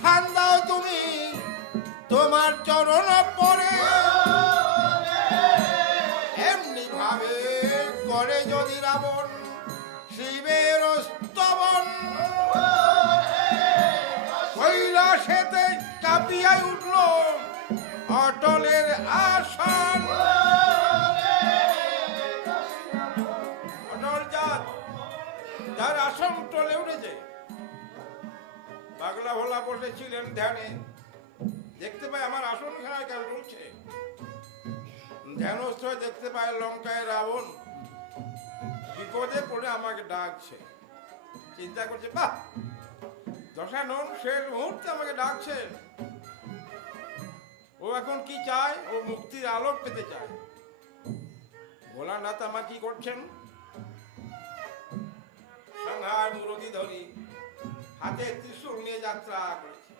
স্থান দাও তুমি তোমার চরণ পরে, এমনি ভাবে করে যদি রাবণ শিবের স্তবন, কৈলাসেতে কাঁপিয়া উঠল অটলের আসন। অটল যার আসন টলে উঠেছে। পাগলা ভোলা বসেছিলেন ধ্যানে, দেখতে পায় আমার আসন খানায় কেন উঠছে। ধ্যানস্থ দেখতে পায় লঙ্কায় রাবণ বিপদে পড়ে আমাকে ডাকছে। চিন্তা করছে, বাহ, দশানন শেষ মুহূর্তে আমাকে ডাকছে। ও এখন কি চায়? ও মুক্তির আলোক পেতে চায়। ভোলানাথ আমার কি করছেন? সংহার মুরতি ধরি হাতে ত্রিশূল নিয়ে যাত্রা করেছে।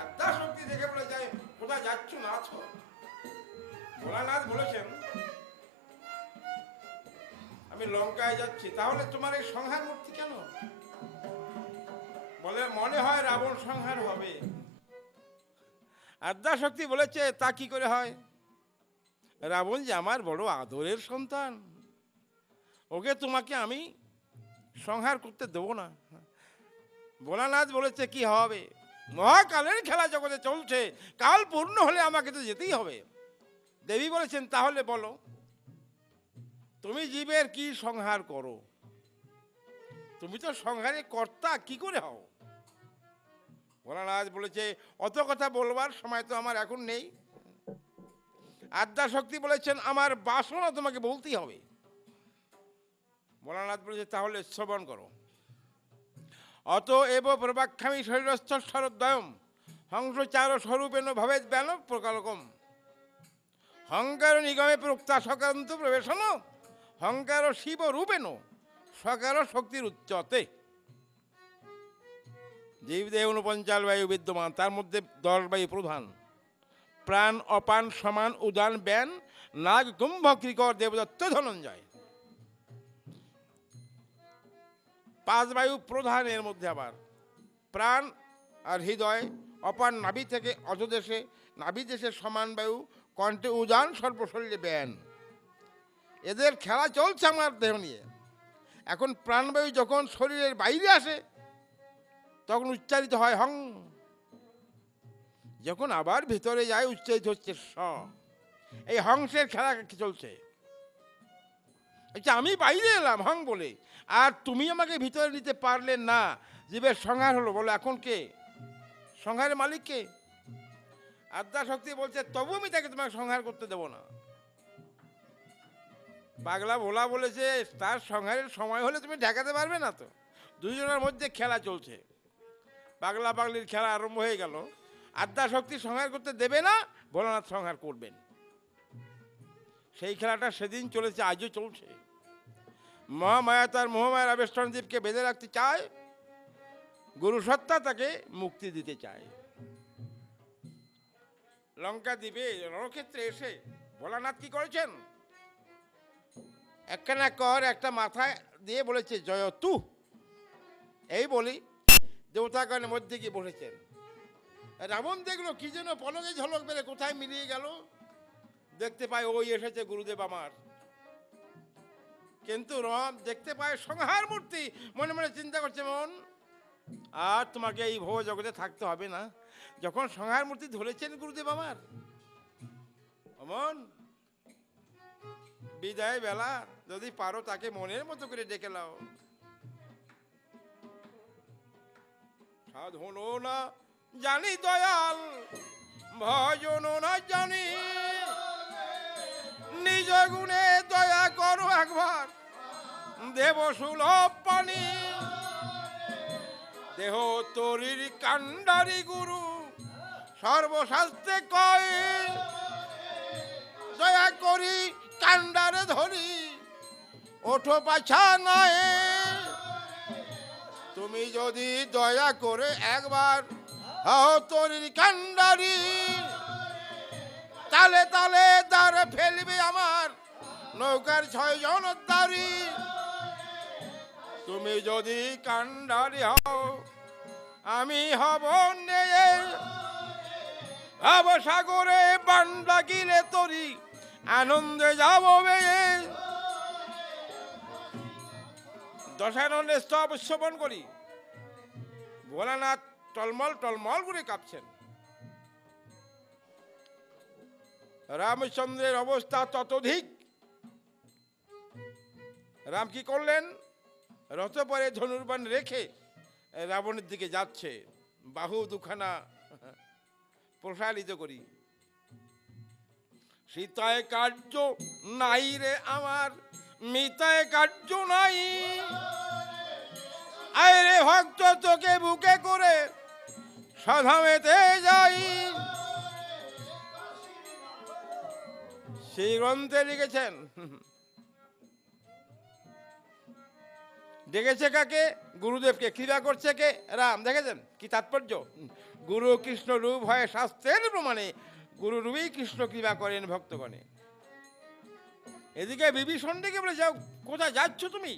আদ্যা শক্তি দেখে বলে যায়, কোথায় যাচ্ছ না আছো? ভোলানাথ বলেছেন, আমি লঙ্কায় যাচ্ছি। তাহলে তোমার এই সংহার মূর্তি কেন? বলে, মনে হয় রাবণ সংহার হবে। আদ্যা শক্তি বলেছে, তা কি করে হয়? রাবণ যে আমার বড় আদরের সন্তান, ওকে তোমাকে আমি সংহার করতে দেবো না। ভোলানাথ বলেছে, কি হবে? মহাকালের খেলা জগতে চলছে, কাল পূর্ণ হলে আমাকে তো যেতেই হবে। দেবী বলেছেন, তাহলে বলো তুমি জীবের কি সংহার করো? তুমি তো সংহারের কর্তা, কি করে হও? ভোলানাথ বলেছে, অত কথা বলবার সময় তো আমার এখন নেই। আদ্যা শক্তি বলেছেন, আমার বাসনা তোমাকে বলতেই হবে। ভোলানাথ বলেছে, তাহলে শ্রবণ করো। অত এব প্রবাক্ষামী শরীরস্থ শরদ্বয়ম হংসচার স্বরূপেণ ভবেদ ব্যান প্রকালকম হংকার নিগমে প্রোক্তা সকান্ত প্রবেশন হংকার শিব রূপেণ সকার শক্তির উচ্চতে। জীবদেহ 49 বায়ু বিদ্যমান, তার মধ্যে 10 বায়ু প্রধান। প্রাণ অপান সমান উদান ব্যান নাগ কুম্ভ ক্রিকর দেবদত্ত ধনঞ্জয়। 5 বায়ু প্রধান, এর মধ্যে আবার প্রাণ আর হৃদয়, অপান নাভি থেকে অধদেশে, নাভি দেশে সমান বায়ু, কণ্ঠে উদান, সর্বশরীরে ব্যান। এদের খেলা চলছে আমার দেহ নিয়ে। এখন প্রাণবায়ু যখন শরীরের বাইরে আসে তখন উচ্চারিত হয় হং, যখন আবার ভিতরে যায় উচ্চারিত হচ্ছে স। এই হংসের খেলা চলছে। আচ্ছা, আমি বাইরে এলাম হং বলে, আর তুমি আমাকে ভিতরে নিতে পারলে না। জীবের সংহার হলো, বলো এখন কে সংহারের মালিক কে? আদ্যা শক্তি বলছে, তবু আমি তাকে তোমাকে সংহার করতে দেবো না। পাগলা ভোলা বলেছে, তার সংহারের সময় হলে তুমি ঠেকাতে পারবে না তো। দুইজনের মধ্যে খেলা চলছে, পাগলা পাগলির খেলা আরম্ভ হয়ে গেল। আদ্যা শক্তি সংহার করতে দেবে না, ভোলানাথ সংহার করবেন। সেই খেলাটা সেদিন চলেছে, আজও চলছে। মহামায়া তার মোহমায়ার আবেষ্টন জীবকে বেঁধে রাখতে চায়, গুরু সত্তা তাকে মুক্তি দিতে চায়। লঙ্কা দ্বীপে রণক্ষেত্রে এসে ভোলানাথ কি করেছেন? একখানা কর একটা মাথায় দিয়ে বলেছে, জয় তু। এই বলি দেবতাগণের মধ্যে গিয়ে বসেছেন। রাবণ দেখলো কি যেন পলকে ঝলক বেড়ে কোথায় মিলিয়ে গেল। দেখতে পায় ওই এসেছে গুরুদেব আমার। কিন্তু রাম দেখতে পায় সংহার মূর্তি। মনে মনে চিন্তা করছে, মন আর তোমাকে এই ভব জগতে থাকতে হবে না, যখন সংহার মূর্তি ধরেছেন গুরুদেব আমার। অমন বিদায় বেলা যদি পারো তাকে মনের মতো করে ডেকে নাও। সাধন না জানি দয়াল, ভজন না জানি, নিজ গুণে দয়া করো একবার, দেব সুলভ পানি। দেহ তরির কাণ্ডারি গুরু সর্বশাস্ত্রে কয়, দয়া করি কাণ্ডারে ধরি ওঠো পাছা নয়। তুমি যদি দয়া করে একবার হও তরির কাণ্ডারি, তালে তালে দ্বারে ফেলবে আমার নৌকার 6 জন দাঁড়ি। তুমি যদি কাণ্ডারি হও আমি হব নেয়ে সাগরে বান ডাকিলে তরি আনন্দে যাব বেয়ে। দশাননে স্তব শ্রবণ করি ভোলানাথ টলমল টলমল করে কাঁপছেন। রামচন্দ্রের অবস্থা ততোধিক। রাম কি করলেন? রথ পরে ধনুর্বাণ রেখে রাবণের দিকে যাচ্ছে। বাহু দুখানা প্রসারিত করি। সীতায় কার্য নাই রে আমার, মিতায় কার্য নাই। আয় রে ভক্ত তোকে বুকে করে সধামেতে যাই। সেই গ্রন্থে লিখেছেন। ডেকেছে কাকে? গুরুদেবকে। ক্রীড়া করছে কে? রাম। দেখেছেন কি তাৎপর্য? গুরু কৃষ্ণ রূপ হয় শাস্ত্রের প্রমাণে, গুরু রূপেই কৃষ্ণ ক্রীড়া করেন ভক্তগণে। এদিকে বিভীষণ ডেকে বলে, যাও, কোথায় যাচ্ছ তুমি?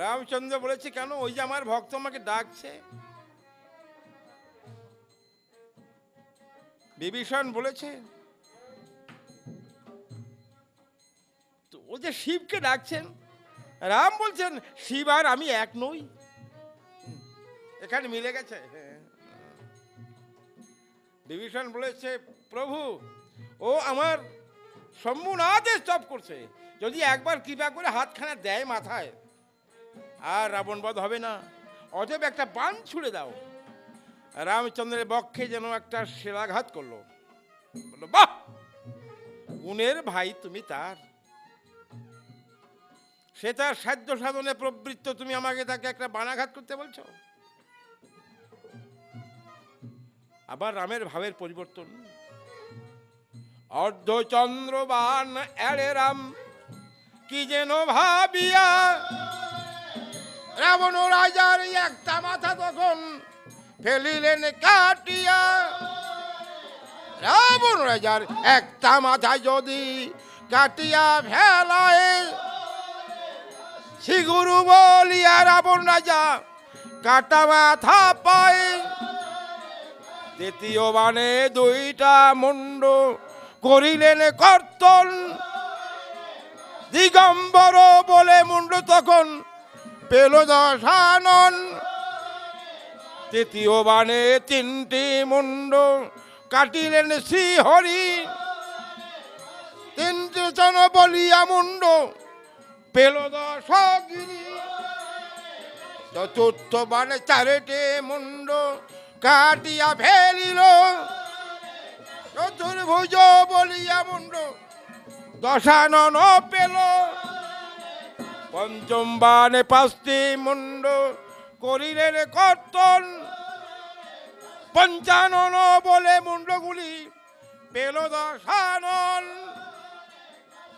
রামচন্দ্র বলেছে, কেন? ওই যে আমার ভক্ত আমাকে ডাকছে। বিভীষণ বলেছে, তো ও যে শিবকে ডাকছেন। রাম বলছেন, শিব আর আমি এক নই। এখানে মিলে গেছে। বিভীষণ বলেছে, প্রভু ও আমার শম্ভুনাথের স্তব করছে, যদি একবার কৃপা করে হাতখানা দেয় মাথায়, আর রাবণ বধ হবে না। অতএব একটা বাণ ছুড়ে দাও। রামচন্দ্রের বক্ষে যেন একটা শিলাঘাত করলো। বললো, বাহ, গুণের ভাই তুমি তার, সে তার সাধ্য সাধনে প্রবৃত্ত, তুমি আমাকে তাকে একটা বাণাঘাত করতে বলছো। আবার রামের ভাবের পরিবর্তন। অর্ধচন্দ্র বাণ এড়ে রাম কি যেন ভাবিয়া, রাবণ রাজার একটা মাথা তখন ফেলিলেন কাটিয়া। রাবণ রাজার একটা মাথা যদি কাটিয়া ফেলায়, শ্রী গুরু বলিয়া রাবণ রাজা কাটা মাথা পায়। তৃতীয় বাণে দুইটা মুন্ড করিলেন কর্তন, দিগম্বর বলে মুন্ড তখন পেল দশানন। তৃতীয় বাণে তিনটি মুন্ড কাটিলেন শ্রী হরি, তিনটি জন বলিয়া মুন্ড পেল দশগিরি। চতুর্থ বাণে চারিটি মুন্ড কাটিয়া ফেলিল, চতুর্ভুজ বলিয়া মুন্ড দশানন পেল। পঞ্চম বাণে পাঁচটি মুন্ড করিলেন কর্তন, পঞ্চানন বলে মুন্ডগুলি পেল দশানন।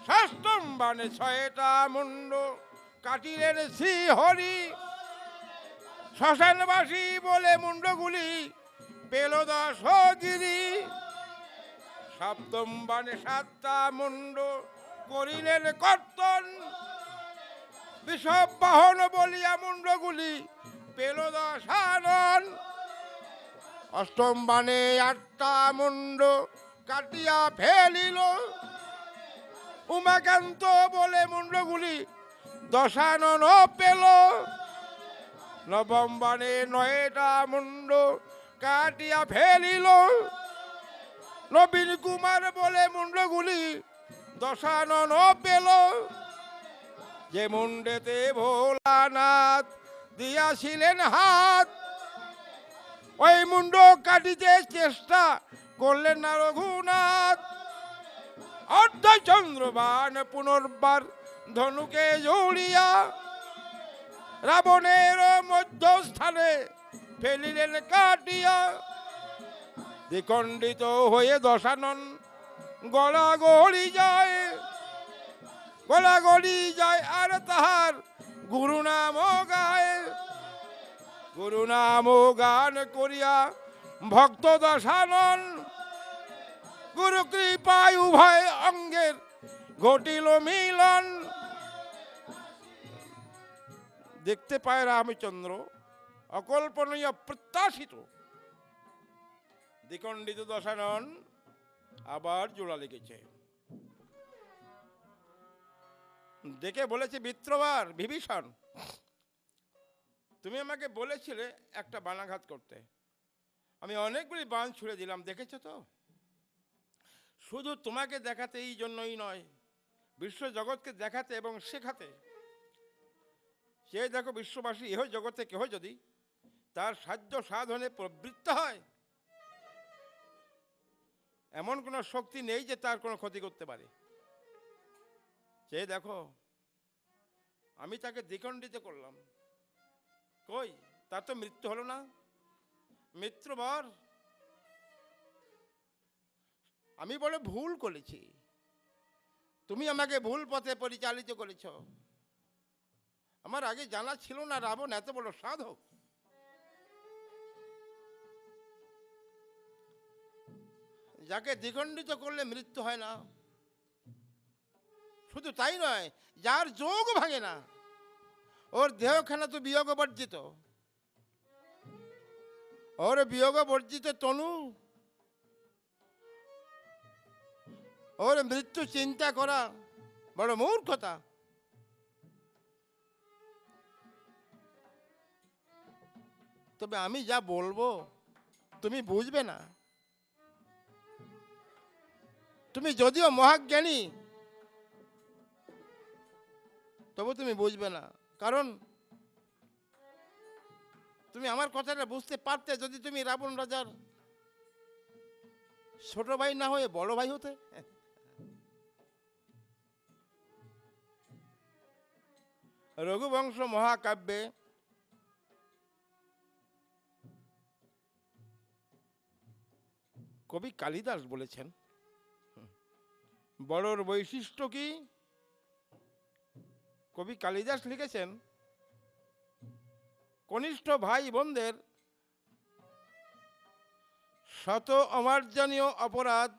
ষষ্ঠম বাণে ছয়টা মুন্ড কাটিলেন শ্রী হরি, শ্মশানবাসী বলে মুন্ডগুলি পেল দশগিরি। সপ্তম বাণে সাতটা মুন্ড করিলেন কর্তন, বিষব বাহন বলিয়া মুন্ডগুলি পেল দশানন। অষ্টম বাণে আটটা মুন্ড কাটিয়া ফেলিল, উমাকান্ত বলে মুন্ডগুলি দশানন পেল। নবম বাণে নয়টা মুন্ড কাটিয়া ফেলিল, নবীন কুমার বলে মুন্ডগুলি দশানন পেল। যে মুন্ডেতে ভোলানাথ দিয়াছিলেন হাত, ওই মুন্ড কাটিতে চেষ্টা করলেন না রঘুনাথ। অর্ধচন্দ্রবাণ পুনর্বার ধনুকে জড়িয়া, রাবণের মধ্যস্থানে ফেলিলেন কাটিয়া। দ্বিখণ্ডিত হয়ে দশানন গড়াগড়ি যায়, গড়াগড়ি যায় আর তাহার গুরু নাম গায়। গুরু নাম গান করিয়া ভক্ত দশানন, গুরু কৃপায় উভয় অঙ্গের ঘটিল মিলন। দেখতে পায় রামচন্দ্র অকল্পনীয়, প্রত্যাশিত দ্বিখণ্ডিত দশানন আবার জোড়া লেগেছে। দেখে বলেছে মিত্রবার বিভীষণ, তুমি আমাকে বলেছিলে একটা বানাঘাত করতে, আমি অনেকগুলি বান ছুড়ে দিলাম, দেখেছো তো? শুধু তোমাকে দেখাতে এই জন্যই নয়, বিশ্ব জগৎকে দেখাতে এবং শেখাতে। সে দেখো বিশ্ববাসী এহ জগতে কেহ যদি তার সাধ্য সাধনে প্রবৃত্ত হয়, এমন কোনো শক্তি নেই যে তার কোনো ক্ষতি করতে পারে। সে দেখো আমি তাকে দ্বিখণ্ডিত করলাম, কই তার তো মৃত্যু হলো না। মিত্রবর, আমি বলে ভুল করেছি, তুমি আমাকে ভুল পথে পরিচালিত করেছ। আমার আগে জানা ছিল না রাবণ এত বড় সাধক। যাকে দ্বিখণ্ডিত করলে মৃত্যু হয় না, শুধু তাই নয়, যার যোগ ভাঙে না, ওর দেহখানা তো বিয়োগ বর্জিত, ওর বিয়োগ বর্জিত তনু, ওর মৃত্যু চিন্তা করা বড় মূর্খতা। তবে আমি যা বলবো তুমি বুঝবে না। তুমি যদিও মহাজ্ঞানী, তবু তুমি বুঝবে না, কারণ তুমি আমার কথাটা বুঝতে পারতে যদি তুমি রাবণ রাজার ছোট ভাই না হয়ে বড় ভাই হতে। রঘুবংশ মহাকাব্যে কবি কালিদাস বলেছেন, বড়র বৈশিষ্ট্য কি? কবি কালিদাস লিখেছেন, কনিষ্ঠ ভাই বোনদের শত অমার্জনীয় অপরাধ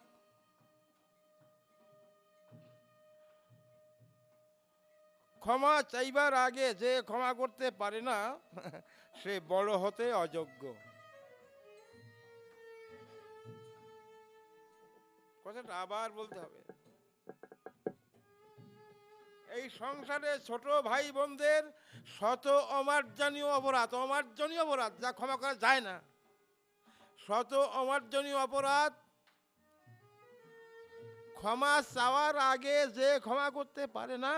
ক্ষমা চাইবার আগে যে ক্ষমা করতে পারে না, সে বড় হতে অযোগ্য। কথাটা আবার বলতে হবে। এই সংসারে ছোট ভাই বোনদের শত অমার্জনীয় অপরাধ, অমার্জনীয় অপরাধ যা ক্ষমা করা যায় না, শত অমার্জনীয় অপরাধ ক্ষমা চাওয়ার আগে যে ক্ষমা করতে পারে না,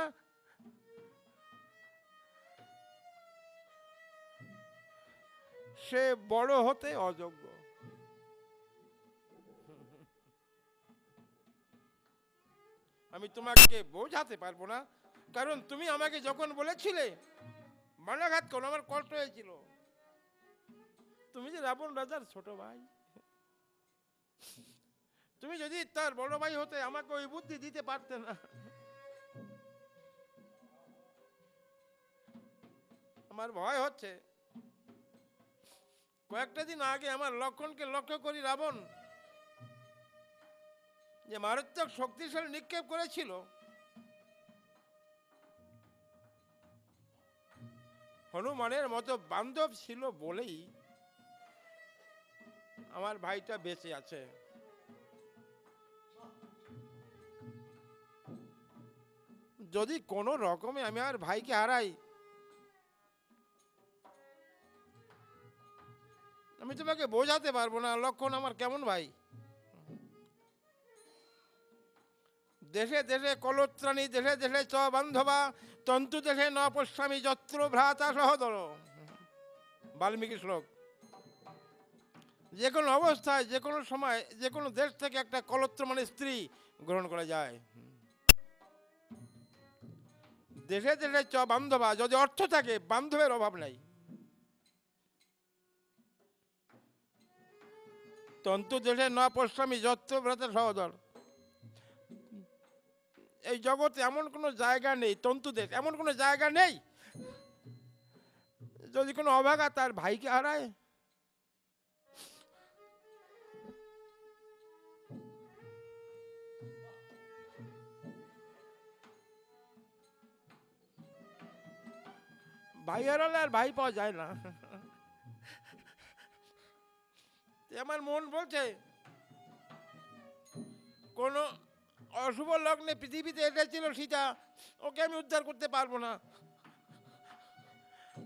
সে বড় হতে অযোগ্য। আমি তোমাকে বোঝাতে পারবো না, কারণ তুমি আমাকে যখন বলেছিলে বানাঘাত করো, আমার কষ্ট হয়েছিল। তুমি যে রাবণ রাজার ছোট ভাই, তুমি যদি তার বড় ভাই হতে আমাকে ওই বুদ্ধি দিতে পারতে না। আমার ভয় হচ্ছে, কয়েকটা দিন আগে আমার লক্ষণকে লক্ষ্য করি রাবণ যে মারাত্মক শক্তিশালী নিক্ষেপ করেছিল, হনুমানের মতো বান্ধব ছিল বলেই আমার ভাইটা বেঁচে আছে। যদি কোনো রকমে আমি আমার ভাইকে হারাই, আমি তোমাকে বোঝাতে পারবো না লক্ষণ আমার কেমন ভাই। দেশে দেশে কলত্রাণী, দেশে দেশে চ বান্ধবা, তন্তু দেশে ন পশ্যামি যত্র ভ্রাতা সহদর। বাল্মীকি শ্লোক। যে কোনো অবস্থায়, যে কোনো সময়, যে কোনো দেশ থেকে একটা কলত্র মানে স্ত্রী গ্রহণ করা যায়। দেশে দেশে চ বান্ধবা, যদি অর্থ থাকে বান্ধবের অভাব নাই। তন্তু দেশে ন পশ্যামি যত্র ভ্রাতা সহদর। এই জগতে এমন কোনো জায়গা নেই, তন্তু দেশ এমন কোনো জায়গা নেই যদি কোনো অভাগা তার ভাইকে হারায়। ভাই হারালে আর ভাই পাওয়া যায় না। আমার মন বলছে কোন অশুভ লগ্নে পৃথিবীতে এসেছিল সীতা, ওকে আমি উদ্ধার করতে পারবো না।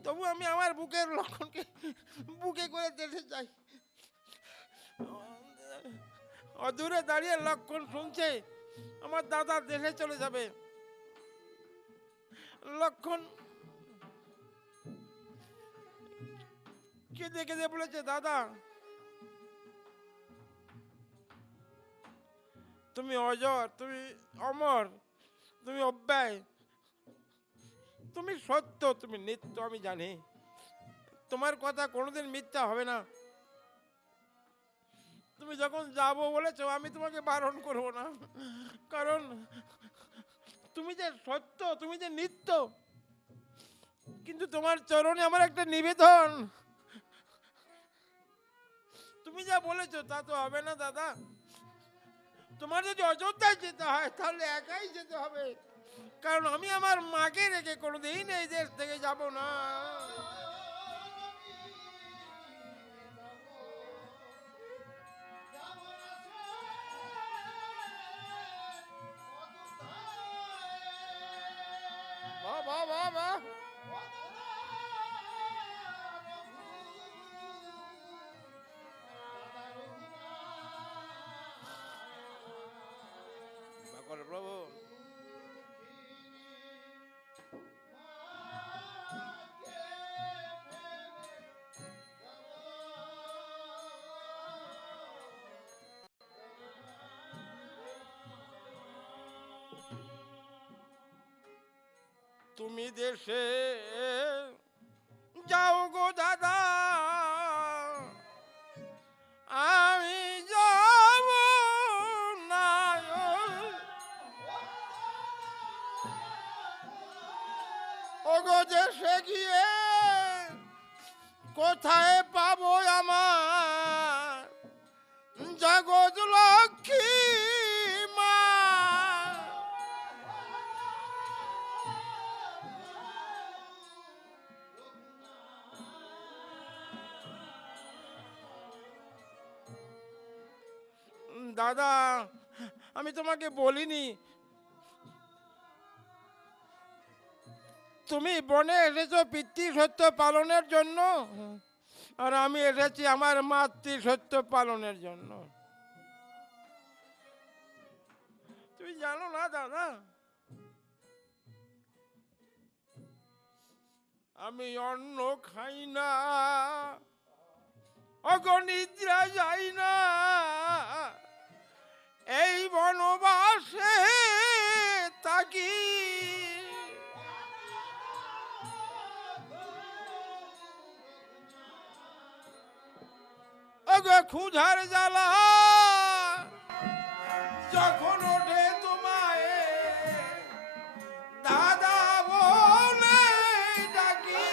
তবু আমি আমার বুকের লক্ষণকে বুকে করে দেশে যাই। অদূরে দাঁড়িয়ে লক্ষণ শুনছে আমার দাদা দেশে চলে যাবে। লক্ষণ কেঁদে কেঁদে বলেছে, দাদা তুমি অজর, তুমি অমর, তুমি অব্যয়, তুমি সত্য, তুমি নিত্য। আমি জানি তোমার কথা কোনোদিন মিথ্যা হবে না। তুমি যখন যাবো বলেছো আমি তোমাকে বারণ করবো না, কারণ তুমি যে সত্য, তুমি যে নিত্য। কিন্তু তোমার চরণে আমার একটা নিবেদন, তুমি যা বলেছো তা তো হবে না দাদা। তোমার যদি অযোধ্যায় যেতে হয় তাহলে একাই যেতে হবে, কারণ আমি আমার মাকে রেখে কোনোদিন এই দেশ থেকে যাব না। বাহ বাহ বাহ বাহ। প্রভু তুমি দেশে যাও গো দাদা, আমি যাব না। ওগো দেশে গিয়ে কোথায় পাবো আমার জগৎ লক্ষ্মী মা? দাদা আমি তোমাকে বলিনি, তুমি বনে এসেছো পিতৃ সত্য পালনের জন্য, আর আমি এসেছি আমার মাতৃ সত্য পালনের জন্য। তুমি জানো না দাদা, আমি অন্ন খাই না, অগনিদ্রা যাই না, এই বনবাসে থাকি। ক্ষুধার জ্বালা যখন ওঠে তোমায় দাদা বলে ডাকি,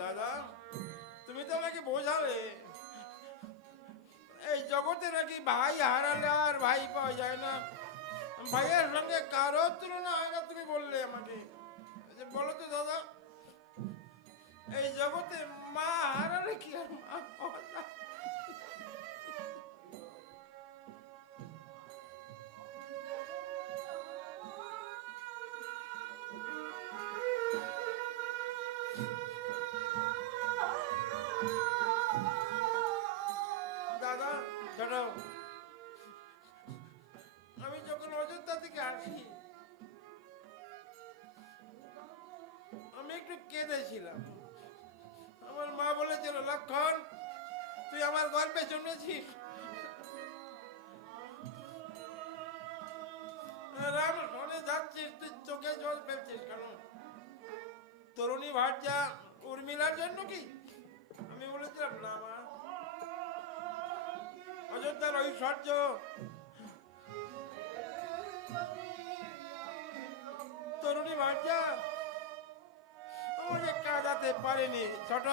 দাদা তুমি তো আমাকে বোঝালে এই জগতে নাকি ভাই হারালে আর ভাই পাওয়া যায় না, ভাইয়ের সঙ্গে কারো তুলনা হয় না। তুমি বললে আমাকে, বলো তো দাদা এই জগতে মা হারালে কি আর মা পাওয়া যায়? দাদা শোনো, আমি যখন অযোধ্যা থেকে আসি আমি একটু কেঁদেছিলাম। আমার মা বলেছিল, লক্ষণ তুই আমার গর্ভে জন্মেছিস, রাম শোনে যাচ্ছিস, তুই চোখে জল ফেলছিস কেন? তরুণী ভার্যা উর্মিলার জন্য কি? আমি বলেছিলাম না মা, অযোধ্যার ঐশ্বর্য তরুণী ভার্যা আমাকে কাঁদাতে পারেনি। ছোট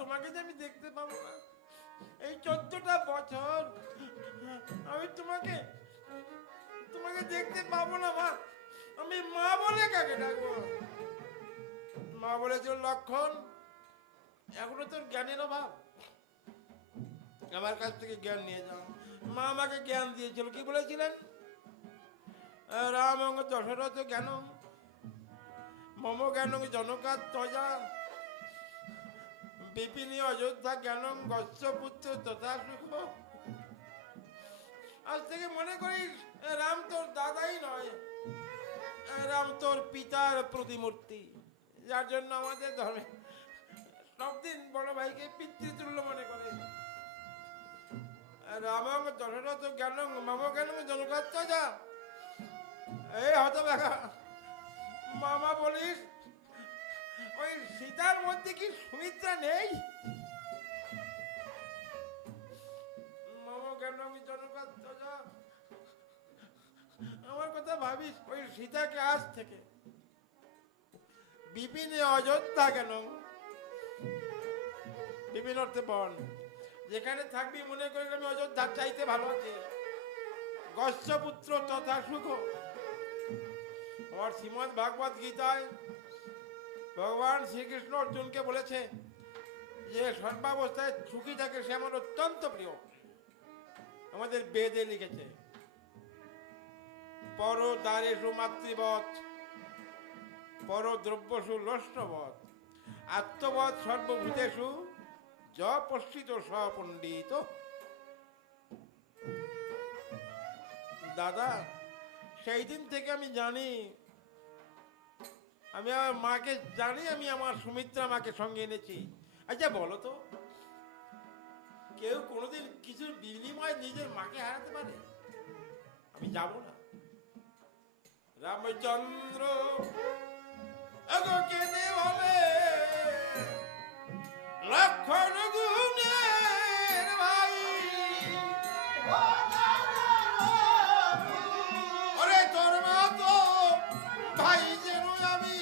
তোমাকে যে আমি দেখতে পাবো না, এই 14টা বছর তোমাকে দেখতে পাবো না মা, আমি মা বলে কাকে ডাকবো? মা বলেছিল লক্ষণ, এখনো তোর জ্ঞানের অভাব, আমার কাছ থেকে জ্ঞান নিয়ে যাও। মা আমাকে জ্ঞান দিয়েছিল, কি বলেছিলেন? রাম দশরথ জ্ঞান মম জ্ঞান জনকাত ত্বজা বিপিনী অযোধ্যা জ্ঞানম গচ্ছপুত্র তথা সুখ। আজ থেকে মনে করিস রাম তোর দাদাই নয়, রাম তোর পিতার প্রতিমূর্তি, যার জন্য আমাদের ধর্মে সব দিন বড় ভাইকে পিতৃতুল্য মনে করে। রাম দশরথ জ্ঞান মম জ্ঞান জনকাত ত্বজা। এই হতভাগা, মামা বলিস ওই সীতার মধ্যে কি সুমিত্রা নেই? মামা কেন আমি জনকাত ত্বজা, আমার কথা ভাবিস, ওই সীতাকে আজ থেকে বিপিনে অযোধ্যা কেন, বিপিন অর্থে বন, যেখানে থাকবি মনে করি আমি অযোধ্যার চাইতে ভালো আছে, গচ্ছপুত্র তথা সুখ। আমার শ্রীমদ ভাগবত গীতায় ভগবান শ্রীকৃষ্ণ অর্জুনকে বলেছে যে সর্বাবস্থায় সুখী থাকে সে আমার অত্যন্ত প্রিয়। আমাদের বেদে লিখেছে পর দ্বারেষু মাতৃবৎ পর দ্রব্যসু লষ্টবৎ আত্মবৎ সর্বভূতেষু য পশ্চিত সপণ্ডিত। দাদা, সেই দিন থেকে আমি জানি, আমি আমার মাকে জানি, আমি আমার সুমিত্রা মাকে সঙ্গে এনেছি। আচ্ছা বলো তো, কেউ কোনোদিন কিছুর বিনিময়ে নিজের মাকে হারাতে পারে? আমি যাব না। রামচন্দ্র কেনে বলে লক্ষণ গুণের ভাই, ওরে তোর মা তো ভাই যেন আমি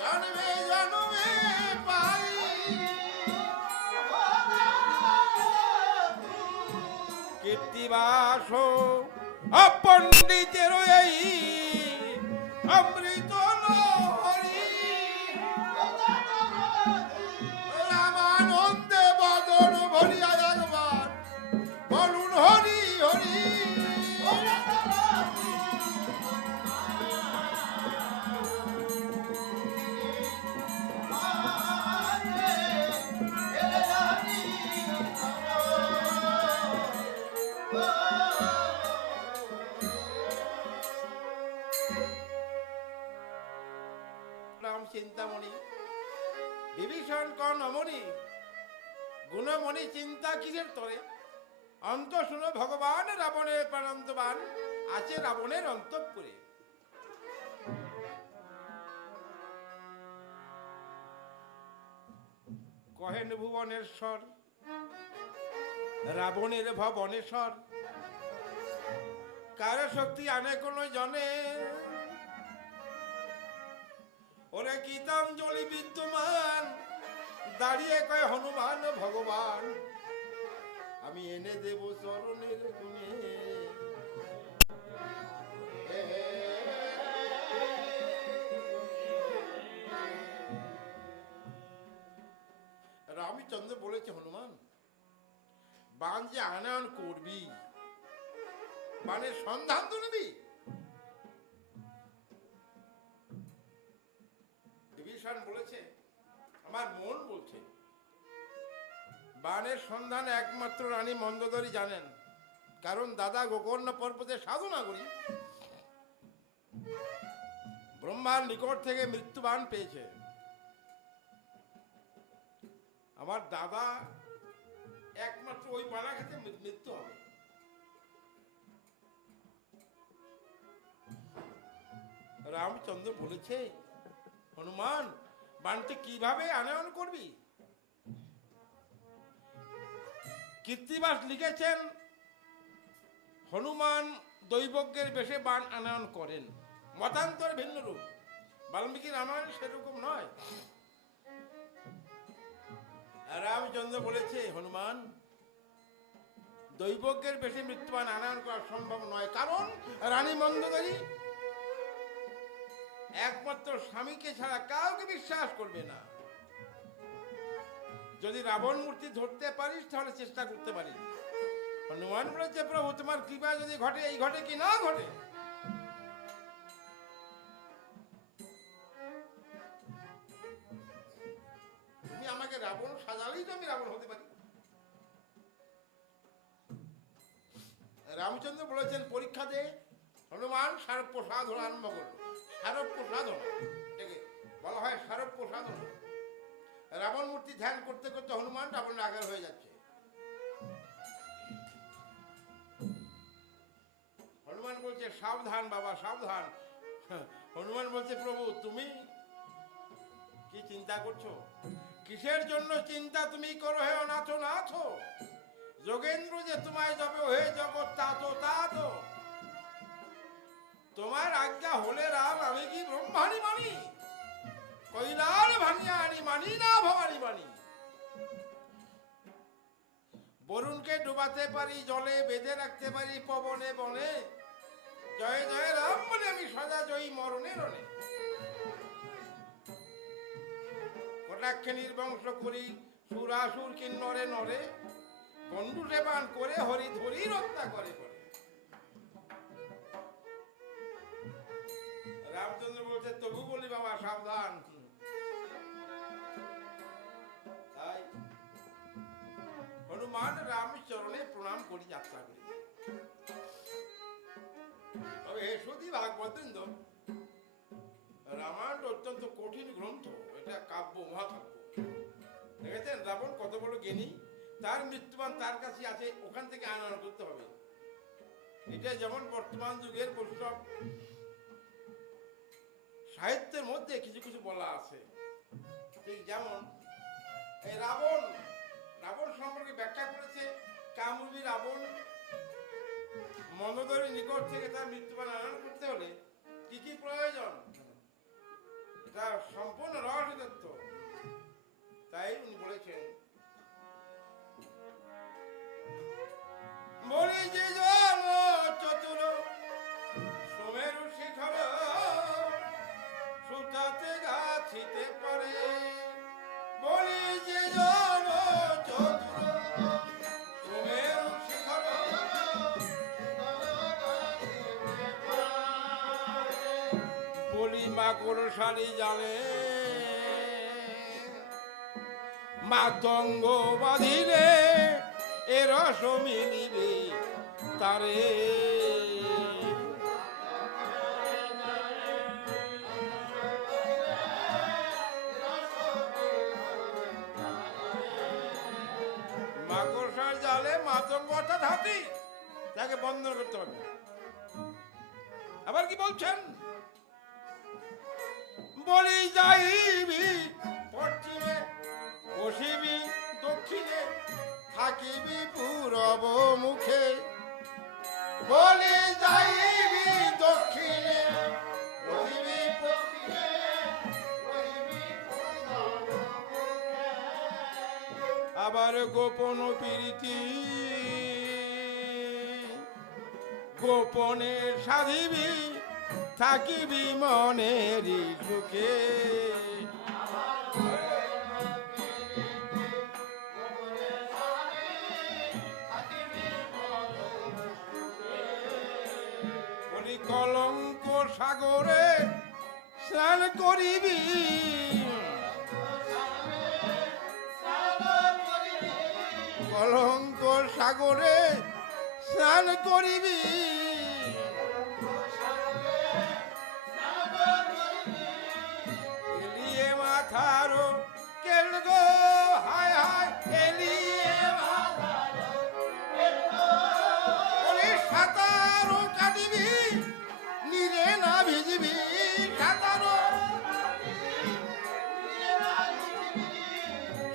জন্মে জন্মে পাই। কীর্তিবাস অপণ্ডিতের এই অমৃত হরি, রামানন্দে বদন ভরিয়া একবার বলুন হরি হরি। চিন্তামণি বিভীষণ কর্ণমণি গুণমণি চিন্তা কিসের তরে? অন্ত শুনো ভগবান রাবণের প্রাণান্তবান আছে রাবণের অন্তঃপুরে। কহেন ভুবনেশ্বর রাবণের ভবনেশ্বর, কার শক্তি আনে কোন জনে, ওরে গীতাঞ্জলি বিদ্যমান দাঁড়িয়ে কয় হনুমান ভগবান আমি এনে দেব চরণের গুণে। রামচন্দ্র বলেছে হনুমান বান যে আনয়ন করবি, বানের সন্ধান তো নিবি। বিভীষণ বলেছে আমার মন বলছে বানের সন্ধান একমাত্র রানী মন্দোদরী জানেন, কারণ দাদা গোকর্ণ পর্বতে সাধনা করি ব্রহ্মার নিকট থেকে মৃত্যুবান পেয়েছে। আমার দাদা একমাত্র ওই বানা খেতে মৃত্যু হবে। রামচন্দ্র বলেছে হনুমান বানটি কিভাবে আনয়ন করবি? কীর্তিবাস লিখেছেন হনুমান দৈবজ্ঞের বেশে বান আনয়ন করেন, মতান্তর ভিন্ন রূপ। বাল্মীকি রামায়ণ সেরকম নয়। রামচন্দ্র বলেছে হনুমান দৈবজ্ঞের বেশি মৃত্যুবান আনয়ন করা সম্ভব নয়, কারণ রানী মন্দোদরী একমাত্র স্বামীকে ছাড়া কাউকে বিশ্বাস করবে না। যদি রাবণ মূর্তি ধরতে পারিস তাহলে চেষ্টা করতে পারিস। হনুমান বলেছে, প্রভু তোমার কৃপা যদি ঘটে, এই ঘটে কি না ঘটে, তুমি আমাকে রাবণ সাজালেই তো আমি রাবণ হতে পারি। রামচন্দ্র বলেছেন, পরীক্ষা দে। হনুমান সারপ্য সাধনা আরম্ভ করল। সারপ্য সাধনা, এটাকে বলা হয় সারপ্য সাধনা। রাবণ মূর্তি ধ্যান করতে করতে হনুমান রাবণের আগে হয়ে যাচ্ছে। হনুমান বলছে, সাবধান বাবা সাবধান। হনুমান বলছে, প্রভু তুমি কি চিন্তা করছো? কিসের জন্য চিন্তা তুমি করো হে অনাথ নাথ? যোগেন্দ্র যে তোমায় যাবে হে জগৎ তাত। তোমার আজ্ঞা হলে রাম, আমি কি ব্রহ্মাণী মানি? কৈলার ভাঙিয়া আনি মানি না ভবানী মানি। বরুণকে ডুবাতে পারি জলে, বেঁধে রাখতে পারি পবনে বনে। জয় জয় রাম বলে আমি সদা জয়ী মরণে রণে। কটাক্ষিণীর বংশ করি সুরাসুর কিন্নরে নরে। বন্ধু সেবান করে হরি ধরি রক্ষা করে করে। রামচন্দ্র বলছে, তবু বলি বাবা সাবধান। তাই হনুমান রামচরণে প্রণাম করি যাত্রা করি। তবে হে সতী ভাগবতবৃন্দ, রামায়ণ অত্যন্ত কঠিন গ্রন্থ। এটা কাব্য, মহাকাব্য। দেখেছেন রাবণ কত বড় জ্ঞানী, তার মৃত্যুবান তার কাছে আছে, ওখান থেকে আনয়ন করতে হবে। এটা যেমন বর্তমান যুগের বৈষ্ণব সাহিত্যের মধ্যে কিছু কিছু বলা আছে। ঠিক যেমন এই রাবণ সম্পর্কে ব্যাখ্যা করেছে কামরূপী রাবণ মন্দোদরীর নিকট থেকে তার মৃত্যুবান আনয়ন করতে হলে কি কি প্রয়োজন, এটা সম্পূর্ণ রহস্য তত্ত্ব। তাই উনি বলেছেন, বলি যে জন চতুর সোমেরু শিখর, সুতাতে গাছিতে পারে। বলি যে জন চতুর সোমেরু শিখর, বলি মাকড় শাড়ি জানে, মাতঙ্গ বাঁধিলে এ রস মিলিবে তারে। মাকড়সার জালে মাতঙ্গ অর্থাৎ হাতি, তাকে বন্ধন করতে হবে। আবার কি বলছেন, বলি যাইবি পশ্চিমে, বসিবি দক্ষিণে, থাকিবি পূরব মুখে। বলি যাইবি দক্ষিণে, বসিবি পশ্চিমে, আবার গোপন প্রীতি গোপনে সাধিবি, থাকিবি মনের সুখে। বলি কলঙ্ক সাগরে স্নান করিবি, কলঙ্ক সাগরে স্নান করিবি। এলিয়ে মাথারো কেল গো হায় হায়, এলিয়ে বলি সাঁতারো কাটিবি, নিরে না ভিজবি। সাঁতারো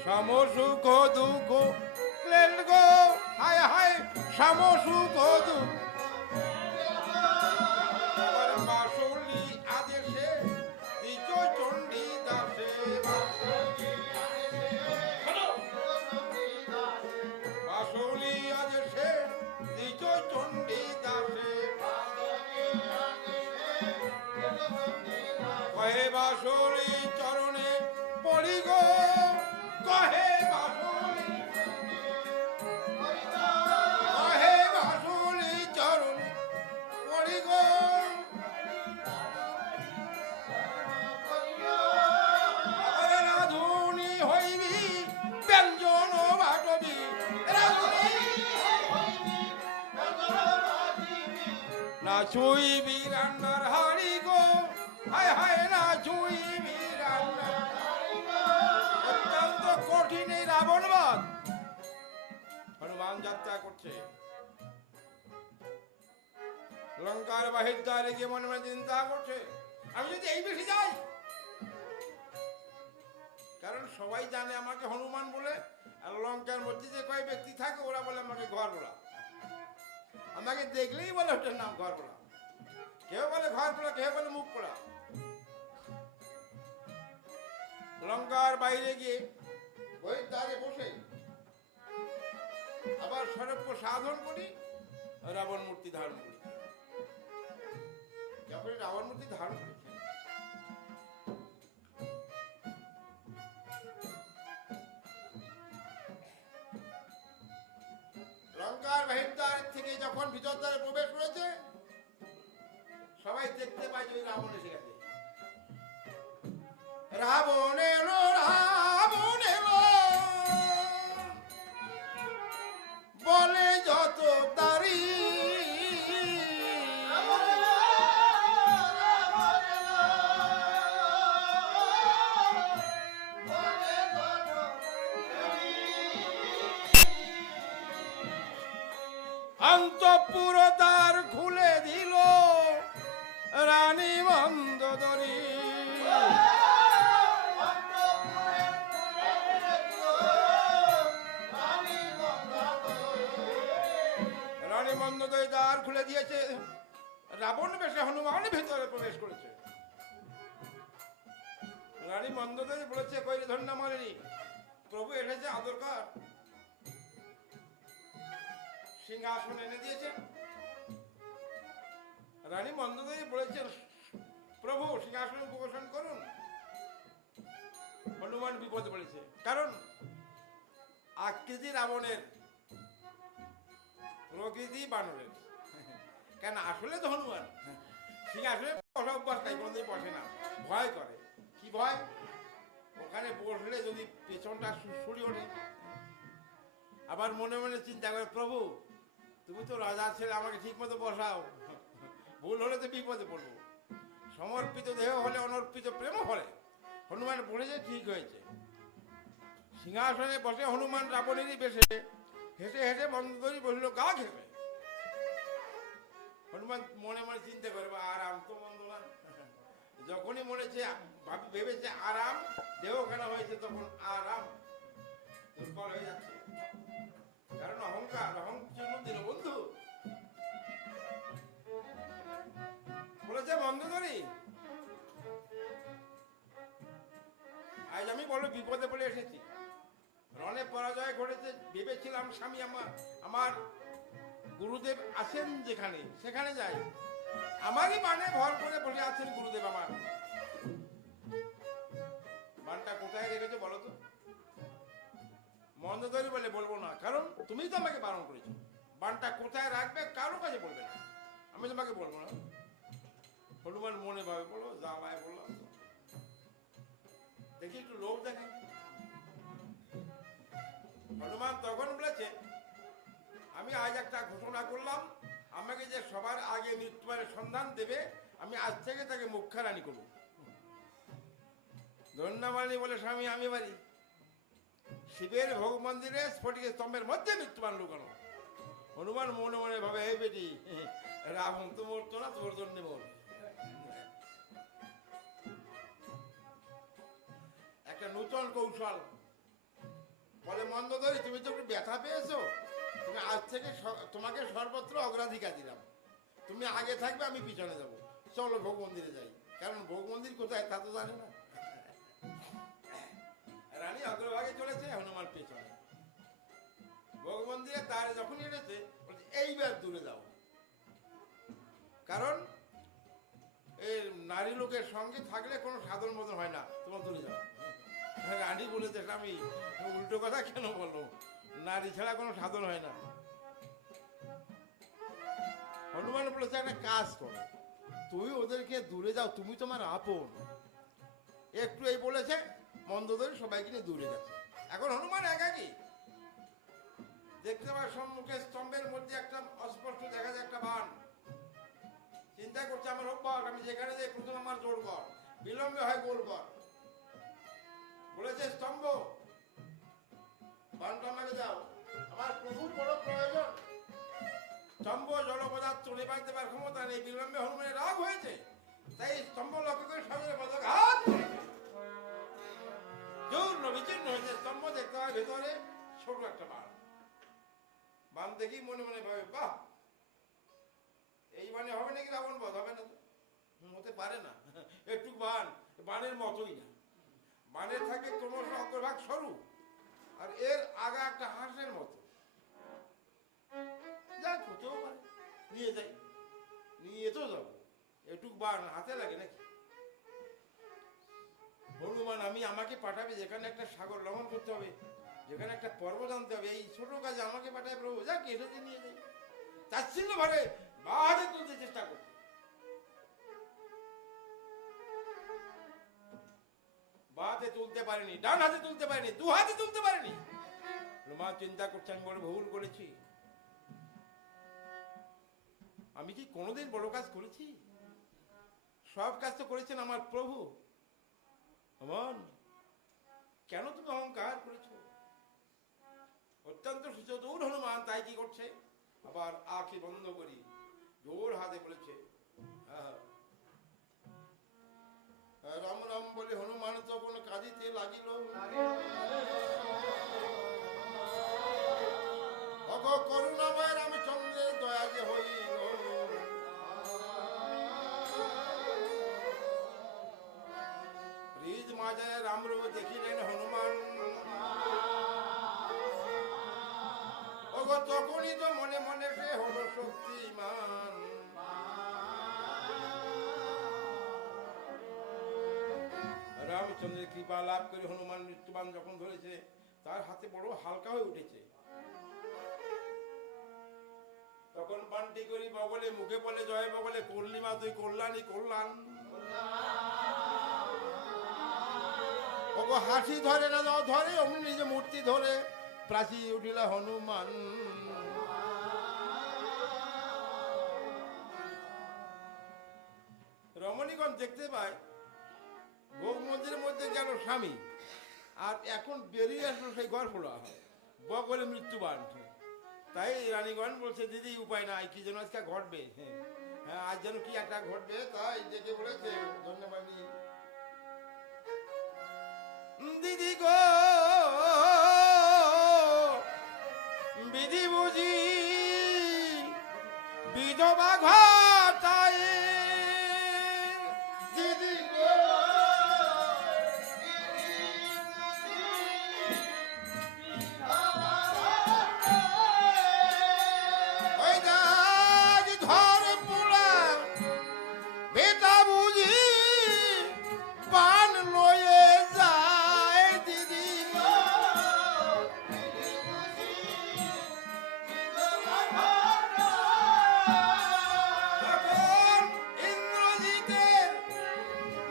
সমসুখ দুঃখ ক্লেল গো হায় হায়, সমসুখ দুঃখ। বাসলি আদেশে দ্বিজ চণ্ডী দাসে, বাসলি আদেশে না চুইবি রান্নার হাড়ি গো, হায় হায় না চুইবি রান্নার হাড়ি গো। অত্যন্ত কঠিন এই রাবণবাদ। হনুমান যাত্রা করছে, লঙ্কার বাহির দ্বারে গিয়ে মনে মনে চিন্তা করছে, আমি যদি এই বেশি যাই, কারণ সবাই জানে আমাকে হনুমান বলে, আর লঙ্কার মধ্যে যে কয় ব্যক্তি থাকে ওরা বলে আমাকে ঘর বলা, আমাকে দেখলেই বলে ওটার নাম ঘর বলা, কেউ বলে ঘর বলা, কেউ বলে মুখ পড়া। লঙ্কার বাইরে গিয়ে ওই দ্বারে বসে আবার সর্ব সাধন করি, রাবণ মূর্তি ধারণ করি। যখন রাবণ মূর্তি ধারণ করেছে, লঙ্কার বাহির দ্বার থেকে যখন ভিতর দ্বারে প্রবেশ করেছে, সবাই দেখতে পায় যে রাবণ এসে গেছে। রাবণ এলো, রাবণ এলো বলে যত তারি, অন্তঃপুর দ্বার খুলে দিল রানী মন্দোদরী। রানী মন্দোদরী দ্বার খুলে দিয়েছে, রাবণ বেশে হনুমান ভেতরে প্রবেশ করেছে। রানী মন্দোদরী বলেছে, কইলে ধন্য মালিনী, প্রভু এসেছে, আদর কর। সিংহাসন এনে দিয়েছে। রানী মন্দোদরী বলেছেন, প্রভু সিংহাসন উপবেশন করুন। হনুমান বিপদে পড়েছে, কারণ আকৃতি রাবণের, প্রকৃতি বানরের। কেন আসলে তো হনুমান সিংহাসনে বসা অভ্যাস নাই, কোনোদিন বসে না, ভয় করে। কি ভয়? ওখানে বসলে যদি পেছনটা সুড়সুড়ি ওঠে। আবার মনে মনে চিন্তা করে, প্রভু তুমি তো রাজার ছেলে, আমাকে ঠিক মতো বসাও, ভুল হলে তো বিপদে পড়বো। সমর্পিত দেহ হলে অনর্পিত প্রেম হলে। হনুমান বলেছে, ঠিক হয়েছে। সিংহাসনে বসে হনুমান রাবণেরই বেশে হেঁটে হেঁটে মন্দোদরী বসল গা ঘেমে। হনুমান মনে মনে চিন্তা করবে, আরাম তো মন্দ না। যখনই মনেছে, ভেবেছে আরাম, দেহখানা হয়েছে তখন আরাম দুর্বল হয়ে যাচ্ছে। কারণ অহংকার, বন্ধু বলেছে, মন্দোদরী আজ আমি বড় বিপদে পড়ে এসেছি। রণে পরাজয় ঘটেছে, ভেবেছিলাম স্বামী আমার গুরুদেব আছেন যেখানে, সেখানে যাই। আমারই বানে ভর করে বসে আছেন গুরুদেব আমার। বানটা কোথায় রেখেছে বলো তো? মন্দোদরী বলে, বলবো না, কারণ তুমি তো আমাকে বারণ করেছো। বানটা কোথায় রাখবে কারো কাছে বলবে না, আমি তোমাকে বলবো না। হনুমান মনে ভাবে, বলো যা ভাই বললাম, দেখি একটু লোক দেখে। হনুমান তখন বলেছে, আমি আজ একটা ঘোষণা করলাম, আমাকে যে সবার আগে মৃত্যুর সন্ধান দেবে, আমি আজ থেকে তাকে মুখ্যরানী করব। ধন্যবাণী বলে, স্বামী আমি বাড়ি শিবের ভোগ মন্দিরে স্ফটিকের স্তম্ভের মধ্যে মৃত্যুবান লুকানো। হনুমান মনে মনে ভাবে, হে বেটি, রাবণ তো মরতো না, তোর জন্য মর। একটা নূতন কৌশল বলে, মন্দোদরী তুমি তো একটু ব্যথা পেয়েছো, তুমি আজ থেকে তোমাকে সর্বত্র অগ্রাধিকার দিলাম, তুমি আগে থাকবে, আমি পিছনে যাবো, চলো ভোগ মন্দিরে যাই। কারণ ভোগ মন্দির কোথায় তা তো জানে না। রানী অগ্রভাগে চলেছে, হনুমান পেছনে। ভোগ মন্দিরে তার যখন এনেছে, বলছে এইবার দূরে যাও, কারণ এই নারী লোকের সঙ্গে থাকলে কোনো সাধন মতন হয় না, তোমার দূরে যাও। রানী বলেছে, আমি উল্টো কথা কেন বলবো, নারী ছাড়া কোনো সাধন হয় না। হনুমান বলেছে, একটা কাজ করো, তুই ওদেরকে দূরে যাও, তুমি তোমার আপন। একটু এই বলেছে, মন্দোদরী সবাইকে নিয়ে দূরে গেছে। এখন হনুমান একাকী, দেখতে পায় সম্মুখে স্তম্ভের মধ্যে একটা অস্পষ্ট দেখা যায় একটা বান। আমার জোর কর, বিলম্বে হয় গোল কর। বলেছে স্তম্ভ, বানটা আমাকে দাও, আমার প্রভুর বড় প্রয়োজন। স্তম্ভ জড় পদার্থ নেবার দেবার ক্ষমতা নেই, বিলম্বে হনুমানের রাগ হয়েছে, তাই স্তম্ভ লক্ষ্য করে সামনে পদাঘাত চূর্ণ বিচূর্ণ হয়েছে। স্তম্ভ দেখতে হয় ভেতরে ছোট একটা বান। বান দেখি মনে মনে ভাবে, বাহ, এই বানে হবে নাকি রাবণ বধ? হবে না, তো হতে পারে না। একটু বান, বানের মতোই না, বানের থাকে ক্রমশ অগ্রভাগ সরু, আর এর আগা একটা হাঁসের মতো। যাক, হতেও পারে, নিয়ে যাই, নিয়ে তো যাবো, একটু বান হাতে লাগে নাকি? হনুমান আমাকে পাঠাবে যেখানে একটা সাগর লঙ্ঘন করতে হবে, যেখানে একটা পর্বত আনতে হবে, এই ছোট কাজে আমাকে পাঠায় প্রভু, যাক এটাতে নিয়ে যাই। তাচ্ছিল্য ভারে বাহাতে তুলতে চেষ্টা করছে, বাহাতে তুলতে পারেনি, ডান হাতে তুলতে পারেনি, দু হাতে তুলতে পারেনি। হনুমান চিন্তা করছে, আমি বড় ভুল করেছি, আমি কি কোনোদিন বড় কাজ করেছি? সব কাজ তো করেছেন আমার প্রভু। হনুমান, কেন তুমি অহংকার করেছো? অত্যন্ত সুচতুর হনুমান তাই কি করছে, আবার আঁখি বন্ধ করি জোর হাতে বলেছে, রাম রাম বলে হনুমান তখন কাঁদিতে লাগিল। করুণাময় রামচন্দ্রের দয়া যে হইল, ব্রিজ মাঝে রামরূপ দেখিলেন হনুমান। তখনই তো মনে মনে সে হলো শক্তিমান। রামচন্দ্রের কৃপা লাভ করে হনুমান মৃত্যুবান যখন ধরেছে, তার হাতে বড় হালকা হয়ে উঠেছে। তখন বান্টি করি বগলে, মুখে বলে জয় বগলে, করলি মা তুই কল্যাণী কল্যাণ। ওগো হাসি ধরে না ধরে, অমনি নিজে মূর্তি ধরে প্রাচী উঠিলা হনুমান। রমণীগণ দেখতে পায় ভোগ মন্দিরের মধ্যে গেল স্বামী, আর এখন বেরিয়ে আসলো সেই গর্ভরা বগলে মৃত্যুবান। তাই রানীগণ বলছে, দিদি উপায় নাই, কি যেন আজকে ঘটবে। হ্যাঁ, আজ যেন কি একটা ঘটবে, তাই দেখে বলেছে, ধন্যবাদ দিদি গো, বিধি বুঝি বিধবা ঘটায়। দিদি গো, ওই দাগ ঘর পোড়া বেটা বুঝি পান লয়ে যায়। দিদি গো, ইন্দ্রজিতের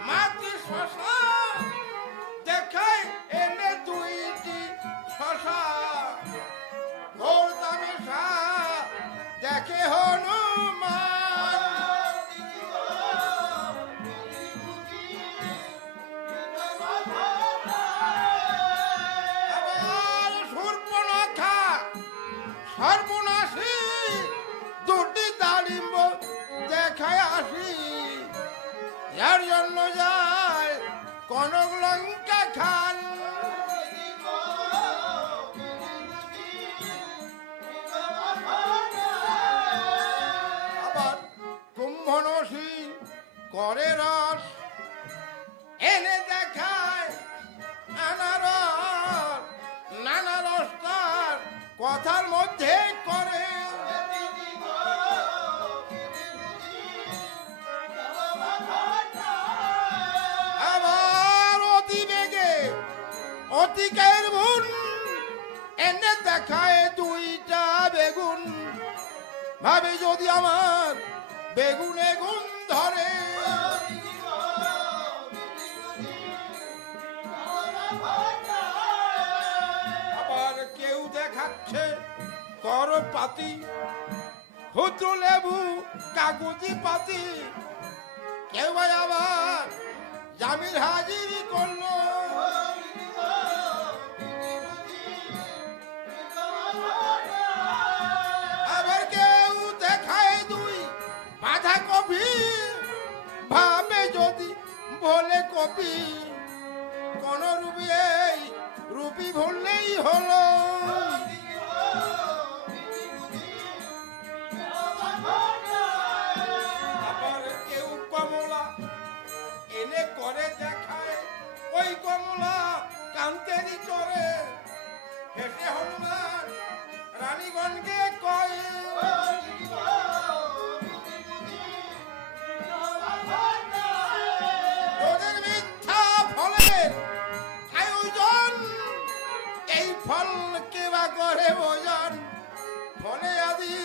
মাতৃ শশা দেখায় এনে দুইটি শশা, ঘোর তামেশা দেখে হনুমান। আবার শূর্পণখা সর্বনাশী দুটি দাড়িম্ব দেখায় আসি, যার জন্য যায় কনক লঙ্কা খান। আবার কুম্ভনসী করে রস এনে দেখায় আনারস, নানা রস তার কথার মধ্যে করে। আবার অতি বেগে অতিকের বুন এনে দেখায় দুইটা বেগুন, ভাবে যদি আমার বেগুনে গুণ ধরে। আবার কেউ দেখাচ্ছে করপাতি, ক্ষুদ্র লেবু কাগজি পাতি, কেউ বা আবার জামিন হাজির করলো, আবার কেউ দেখায় দুই বাঁধা কপি, ভাবে যদি বলে কপি কোন রূপী, এই রূপী ভুললেই হলো। আবার কেউ কমলা এনে করে দেখায়, ওই কমলা কান্তেরই করে, হেসে হনুমান রানীগণকে কয়, তোদের মিথ্যা ফলের আয়োজন, এই ফল কেবা করে ভোজন, ফলে আদি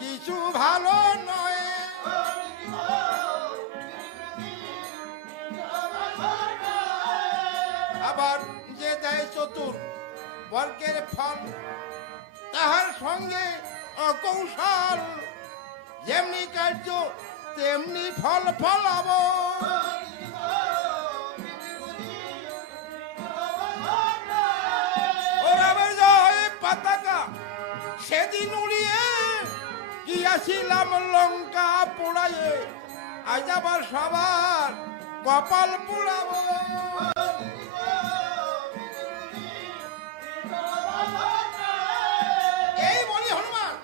কিছু ভালো নয়। আবার যে দেয় চতুর বর্গের ফল, তাহার সঙ্গে অকৌশল, যেমনি কার্য তেমনি ফল ফলাবো। ওরাবের জয় পতাকা সেদিন উড়িয়ে গিয়াছিলাম লঙ্কা পোড়াইয়ে, আজ আবার সবার কপাল পোড়াবো। এই বলি হনুমান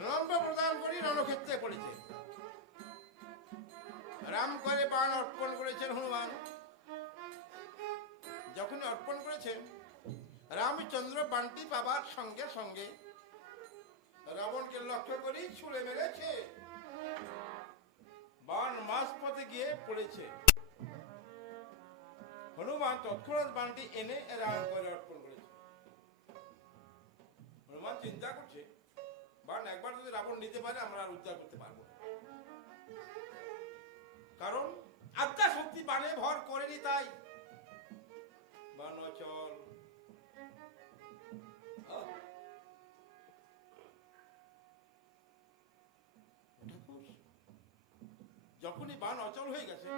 লম্ব প্রদান করি রণক্ষেত্রে পড়েছে। রাম করে বাণ অর্পণ করেছেন হনুমান। যখন অর্পণ করেছেন, রামচন্দ্র বাণটি পাবার সঙ্গে সঙ্গে রাবণকে লক্ষ্য করি ছুঁড়ে মেরেছে, বাণ মাঝপথে গিয়ে পড়েছে। হনুমান তৎক্ষণাৎ বাণটি এনে রাম করে অর্পণ করেছে। হনুমান চিন্তা করছে, বাণ একবার যদি রাবণ নিতে পারে আমরা আর উদ্ধার করতে পারবো না, কারণ আত্মা শক্তি বাণে ভর করেনি, তাই বাণ অচল। যখনই বাণ অচল হয়ে গেছে,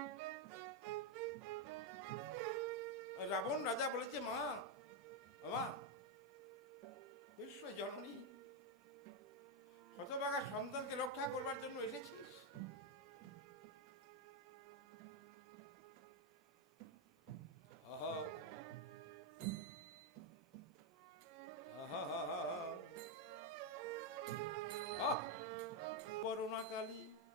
রাবণ রাজা বলেছে, মা বাবা বিশ্ব জননী, শতভাগা সন্তানকে রক্ষা করবার জন্য এসেছিস,